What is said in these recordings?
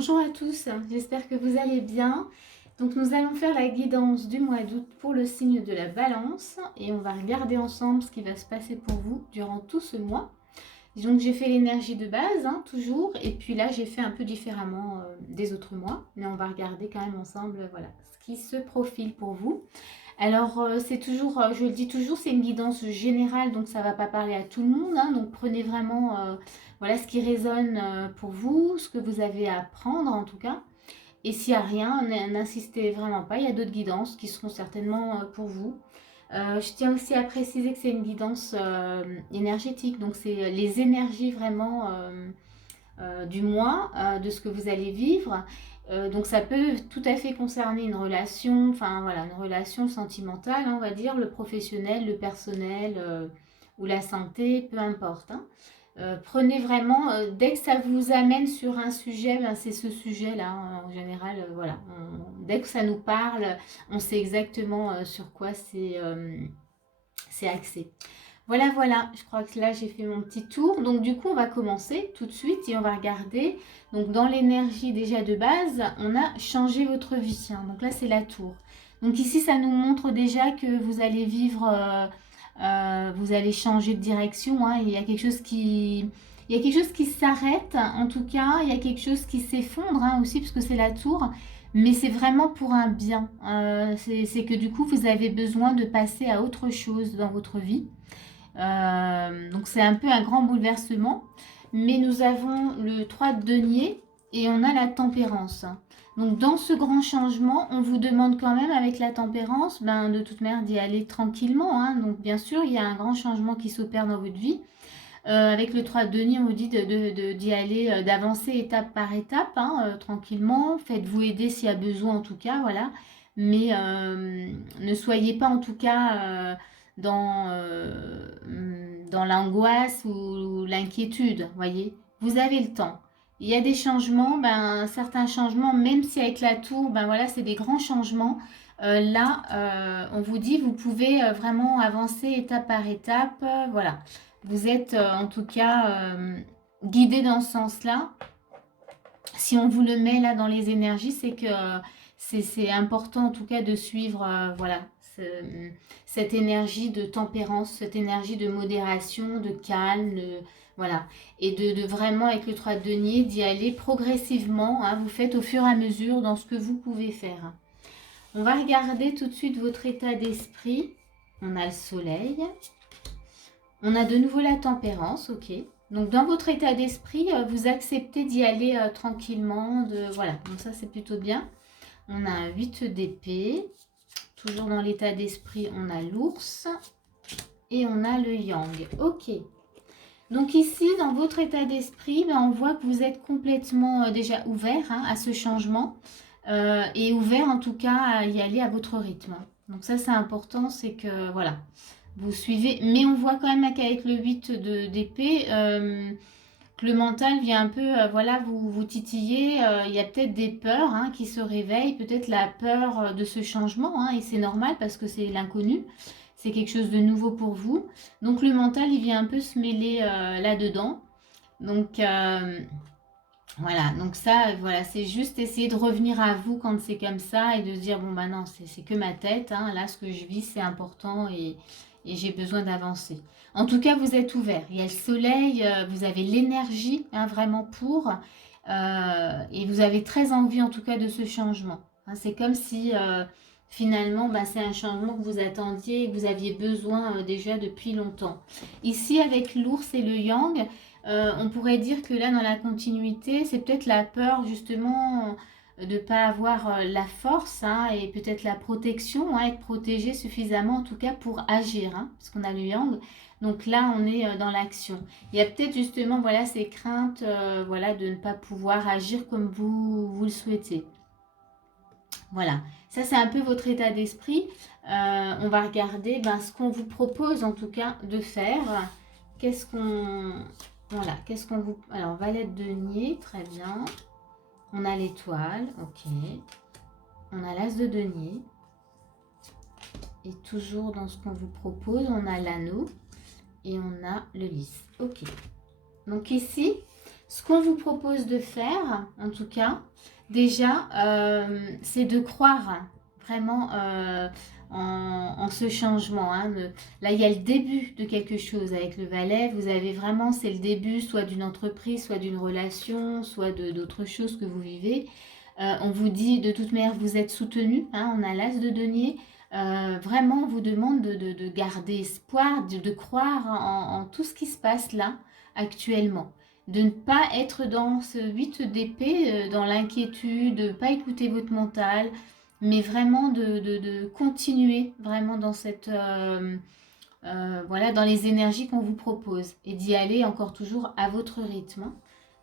Bonjour à tous, j'espère que vous allez bien. Donc nous allons faire la guidance du mois d'août pour le signe de la Balance et on va regarder ensemble ce qui va se passer pour vous durant tout ce mois. Donc j'ai fait l'énergie de base, toujours, et puis là j'ai fait un peu différemment des autres mois, mais on va regarder quand même ensemble voilà, ce qui se profile pour vous. Alors c'est toujours, je le dis toujours, c'est une guidance générale, donc ça ne va pas parler à tout le monde, donc prenez vraiment voilà, ce qui résonne pour vous, ce que vous avez à apprendre en tout cas. Et s'il n'y a rien, n'insistez vraiment pas, il y a d'autres guidances qui seront certainement pour vous. Je tiens aussi à préciser que c'est une guidance énergétique, donc c'est les énergies vraiment du mois, de ce que vous allez vivre. Donc ça peut tout à fait concerner une relation, enfin voilà, une relation sentimentale, on va dire, le professionnel, le personnel ou la santé, peu importe. Prenez vraiment, dès que ça vous amène sur un sujet, ben c'est ce sujet-là, en général, voilà. Dès que ça nous parle, on sait exactement sur quoi c'est axé. Voilà, voilà, je crois que là j'ai fait mon petit tour. Donc du coup, on va commencer tout de suite et on va regarder. Donc dans l'énergie déjà de base, on a changé votre vie. Donc là, c'est la tour. Donc ici, ça nous montre déjà que vous allez vivre, vous allez changer de direction. Il y a quelque chose qui... Il y a quelque chose qui s'arrête, en tout cas, il y a quelque chose qui s'effondre aussi, parce que c'est la tour, mais c'est vraiment pour un bien. C'est que du coup, vous avez besoin de passer à autre chose dans votre vie. Donc c'est un peu un grand bouleversement. Mais nous avons le 3 de denier et on a la tempérance. Donc dans ce grand changement, on vous demande quand même avec la tempérance, de toute manière d'y aller tranquillement. Donc bien sûr, il y a un grand changement qui s'opère dans votre vie. Avec le 3 de denier, on vous dit d'y aller, d'avancer étape par étape, tranquillement. Faites-vous aider s'il y a besoin en tout cas, voilà. Mais ne soyez pas en tout cas dans l'angoisse ou l'inquiétude, voyez. Vous avez le temps. Il y a des changements, certains changements, même si avec la tour, voilà, c'est des grands changements. Là, on vous dit, vous pouvez vraiment avancer étape par étape, voilà. Vous êtes en tout cas guidé dans ce sens-là. Si on vous le met là dans les énergies, c'est que c'est important en tout cas de suivre voilà, cette énergie de tempérance, cette énergie de modération, de calme, voilà. Et de vraiment avec le 3 de denier d'y aller progressivement. Vous faites au fur et à mesure dans ce que vous pouvez faire. On va regarder tout de suite votre état d'esprit. On a le soleil. On a de nouveau la tempérance, ok. Donc dans votre état d'esprit, vous acceptez d'y aller tranquillement. Voilà, donc ça c'est plutôt bien. On a un 8 d'épée. Toujours dans l'état d'esprit, on a l'ours. Et on a le yang. Ok. Donc ici, dans votre état d'esprit, on voit que vous êtes complètement déjà ouvert à ce changement. Et ouvert en tout cas à y aller à votre rythme. Donc ça c'est important, c'est que voilà. Vous suivez, mais on voit quand même qu'avec le 8 d'épée, que le mental vient un peu, voilà, vous titiller. Il y a peut-être des peurs qui se réveillent, peut-être la peur de ce changement, et c'est normal parce que c'est l'inconnu, c'est quelque chose de nouveau pour vous. Donc le mental, il vient un peu se mêler là-dedans. Donc voilà, donc ça, voilà, c'est juste essayer de revenir à vous quand c'est comme ça et de se dire, bon, non, c'est que ma tête, là, ce que je vis, c'est important et j'ai besoin d'avancer. En tout cas, vous êtes ouvert. Il y a le soleil, vous avez l'énergie, vraiment pour, et vous avez très envie, en tout cas, de ce changement. C'est comme si, finalement, c'est un changement que vous attendiez et que vous aviez besoin déjà depuis longtemps. Ici, avec l'ours et le yang, on pourrait dire que là, dans la continuité, c'est peut-être la peur justement de ne pas avoir la force et peut-être la protection, être protégé suffisamment en tout cas pour agir, parce qu'on a le yang. Donc là, on est dans l'action. Il y a peut-être justement voilà, ces craintes voilà, de ne pas pouvoir agir comme vous le souhaitez. Voilà, ça c'est un peu votre état d'esprit. On va regarder ce qu'on vous propose en tout cas de faire. Qu'est-ce qu'on... Voilà, qu'est-ce qu'on vous... Alors, valette de denier, très bien. On a l'étoile, ok. On a l'as de denier. Et toujours dans ce qu'on vous propose, on a l'anneau et on a le lys. Ok. Donc ici, Ce qu'on vous propose de faire, en tout cas, déjà, c'est de croire vraiment en ce changement. Hein. Là, il y a le début de quelque chose avec le valet. Vous avez vraiment, c'est le début soit d'une entreprise, soit d'une relation, soit d'autre chose que vous vivez. On vous dit, de toute manière, vous êtes soutenu. Hein, on a l'as de denier. Vraiment, on vous demande de garder espoir, de croire en tout ce qui se passe là, actuellement. De ne pas être dans ce 8 d'épée, dans l'inquiétude, de ne pas écouter votre mental, mais vraiment de continuer vraiment dans cette... voilà, dans les énergies qu'on vous propose et d'y aller encore toujours à votre rythme.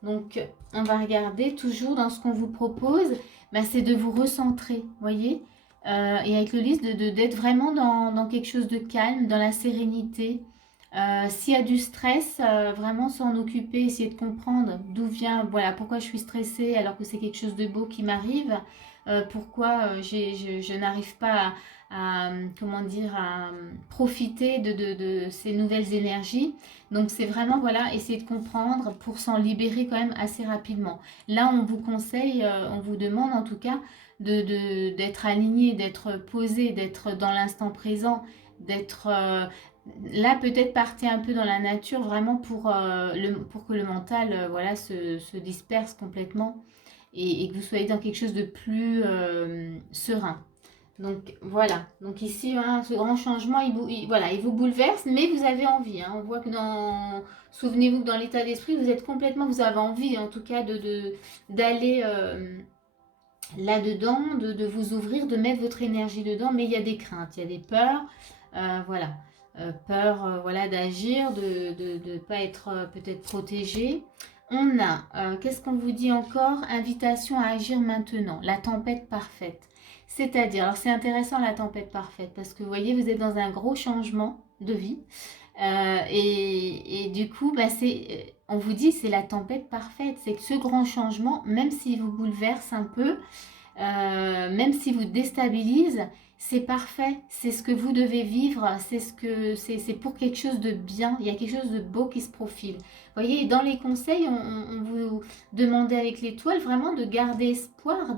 Donc, on va regarder toujours dans ce qu'on vous propose, ben, c'est de vous recentrer, voyez, et avec le liste d'être vraiment dans quelque chose de calme, dans la sérénité. S'il y a du stress, vraiment s'en occuper, essayer de comprendre d'où vient, voilà, pourquoi je suis stressée alors que c'est quelque chose de beau qui m'arrive, pourquoi je n'arrive pas comment dire, à profiter de ces nouvelles énergies. Donc c'est vraiment, voilà, essayer de comprendre pour s'en libérer quand même assez rapidement. Là, on vous conseille, on vous demande en tout cas d'être aligné, d'être posé, d'être dans l'instant présent, d'être... là, peut-être partez un peu dans la nature vraiment pour que le mental voilà, se disperse complètement et que vous soyez dans quelque chose de plus serein. Donc voilà, donc ici, hein, ce grand changement, voilà, il vous bouleverse, mais vous avez envie. Hein. On voit que souvenez-vous que dans l'état d'esprit, vous êtes complètement, vous avez envie en tout cas d'aller là-dedans, de vous ouvrir, de mettre votre énergie dedans, mais il y a des craintes, il y a des peurs, voilà. Peur voilà, d'agir, de ne pas être peut-être protégé. On a, qu'est-ce qu'on vous dit encore? Invitation à agir maintenant, la tempête parfaite. C'est-à-dire, alors c'est intéressant la tempête parfaite, parce que vous voyez, vous êtes dans un gros changement de vie. Et du coup, bah, on vous dit c'est la tempête parfaite. C'est que ce grand changement, même s'il vous bouleverse un peu, même s'il vous déstabilise, c'est parfait, c'est ce que vous devez vivre, c'est pour quelque chose de bien, il y a quelque chose de beau qui se profile. Vous voyez, dans les conseils, on vous demandait avec l'étoile vraiment de garder espoir,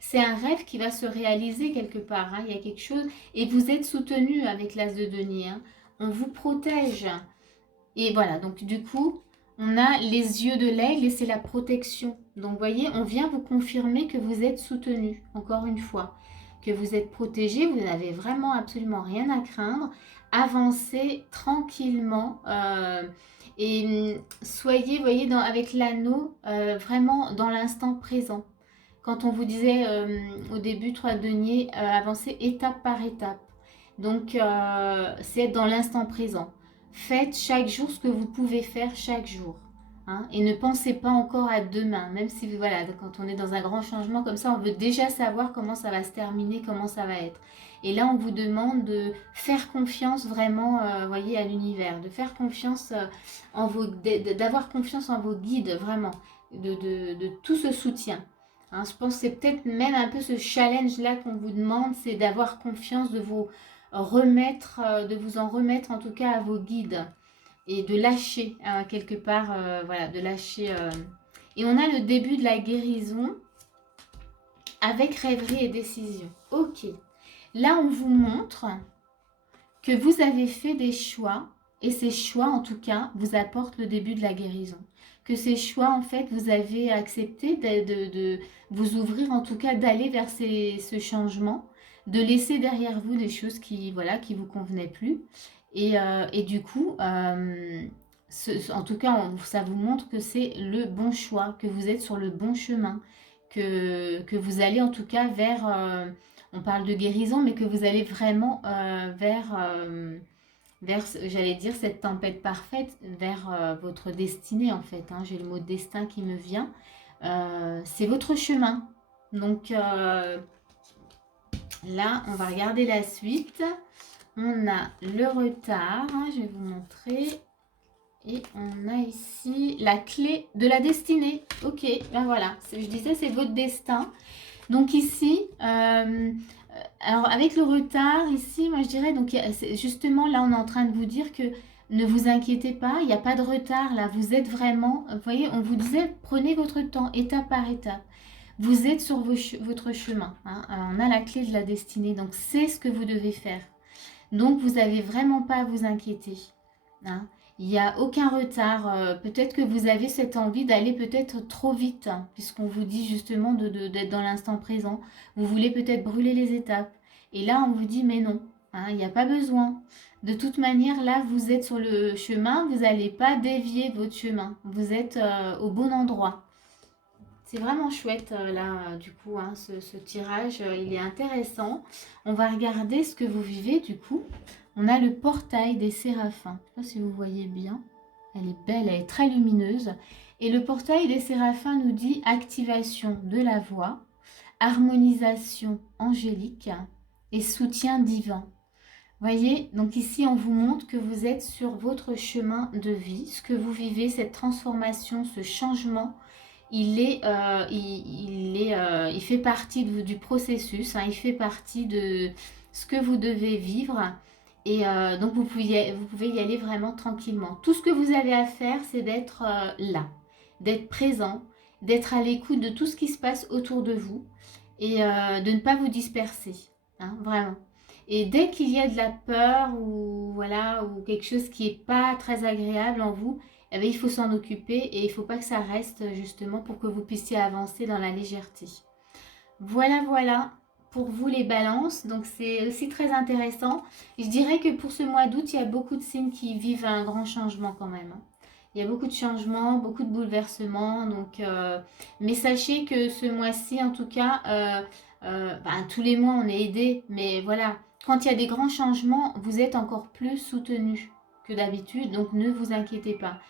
c'est un rêve qui va se réaliser quelque part, hein, il y a quelque chose, et vous êtes soutenu avec l'as de denier, hein, on vous protège. Et voilà, donc du coup, on a les yeux de l'aigle et c'est la protection. Donc, vous voyez, on vient vous confirmer que vous êtes soutenu, encore une fois, que vous êtes protégé, vous n'avez vraiment absolument rien à craindre. Avancez tranquillement et soyez, vous voyez, avec l'anneau, vraiment dans l'instant présent. Quand on vous disait au début, 3 deniers, avancez étape par étape. Donc, c'est être dans l'instant présent. Faites chaque jour ce que vous pouvez faire chaque jour. Hein, et ne pensez pas encore à demain. Même si, voilà, quand on est dans un grand changement comme ça, on veut déjà savoir comment ça va se terminer, comment ça va être. Et là, on vous demande de faire confiance vraiment, voyez, à l'univers. De faire confiance d'avoir confiance en vos guides, vraiment. De tout ce soutien. Hein, je pense que c'est peut-être même un peu ce challenge-là qu'on vous demande, c'est d'avoir confiance, de vous de vous en remettre en tout cas à vos guides et de lâcher quelque part, voilà, de lâcher. Et on a le début de la guérison avec rêverie et décision. Ok, là on vous montre que vous avez fait des choix et ces choix en tout cas vous apportent le début de la guérison. Que ces choix en fait vous avez accepté de vous ouvrir en tout cas d'aller vers ce changement, de laisser derrière vous des choses qui voilà qui vous convenaient plus et du coup en tout cas ça vous montre que c'est le bon choix, que vous êtes sur le bon chemin, que vous allez en tout cas vers on parle de guérison mais que vous allez vraiment vers, j'allais dire, cette tempête parfaite, vers votre destinée en fait. Hein. J'ai le mot destin qui me vient. C'est votre chemin. Donc là, on va regarder la suite. On a le retard, hein, je vais vous montrer. Et on a ici la clé de la destinée. Ok, ben voilà, je disais, c'est votre destin. Donc ici, alors avec le retard, ici, moi je dirais, donc justement là on est en train de vous dire que Ne vous inquiétez pas, il n'y a pas de retard là. Vous êtes vraiment, vous voyez, on vous disait, prenez votre temps, étape par étape. Vous êtes sur votre chemin, hein. On a la clé de la destinée, donc c'est ce que vous devez faire. Donc vous n'avez vraiment pas à vous inquiéter, hein. Il n'y a aucun retard. Peut-être que vous avez cette envie d'aller peut-être trop vite, hein, puisqu'on vous dit justement d'être dans l'instant présent. Vous voulez peut-être brûler les étapes. Et là, on vous dit, mais non, hein, il n'y a pas besoin. De toute manière, là, vous êtes sur le chemin, vous n'allez pas dévier de votre chemin. Vous êtes au bon endroit. C'est vraiment chouette là, du coup, hein, ce tirage, il est intéressant. On va regarder ce que vous vivez du coup. On a le portail des séraphins. Je ne sais pas si vous voyez bien. Elle est belle, elle est très lumineuse. Et le portail des séraphins nous dit activation de la voix, harmonisation angélique et soutien divin. Voyez, donc ici on vous montre que vous êtes sur votre chemin de vie, ce que vous vivez, cette transformation, ce changement il fait partie du processus, hein, il fait partie de ce que vous devez vivre. Et donc vous pouvez y aller vraiment tranquillement. Tout ce que vous avez à faire, c'est d'être là, d'être présent, d'être à l'écoute de tout ce qui se passe autour de vous et de ne pas vous disperser, hein, vraiment. Et dès qu'il y a de la peur ou voilà ou quelque chose qui n'est pas très agréable en vous, eh bien, il faut s'en occuper et il ne faut pas que ça reste justement pour que vous puissiez avancer dans la légèreté. Voilà, voilà pour vous les balances. Donc c'est aussi très intéressant. Je dirais que pour ce mois d'août, il y a beaucoup de signes qui vivent un grand changement quand même, hein. Il y a beaucoup de changements, beaucoup de bouleversements. Donc, mais sachez que ce mois-ci, en tout cas, tous les mois, on est aidé. Mais voilà, quand il y a des grands changements, vous êtes encore plus soutenu que d'habitude. Donc, ne vous inquiétez pas.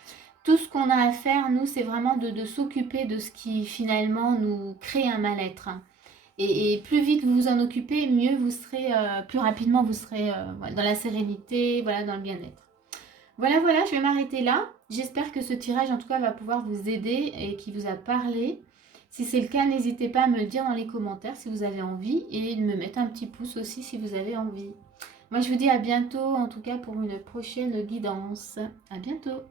Tout ce qu'on a à faire, nous, c'est vraiment de s'occuper de ce qui finalement nous crée un mal-être, hein. Et plus vite vous vous en occupez, mieux vous serez, plus rapidement vous serez voilà, dans la sérénité, voilà, dans le bien-être. Voilà, voilà, je vais m'arrêter là. J'espère que ce tirage, en tout cas, va pouvoir vous aider et qui vous a parlé. Si c'est le cas, n'hésitez pas à me le dire dans les commentaires si vous avez envie et de me mettre un petit pouce aussi si vous avez envie. Moi, je vous dis à bientôt, en tout cas, pour une prochaine guidance. À bientôt.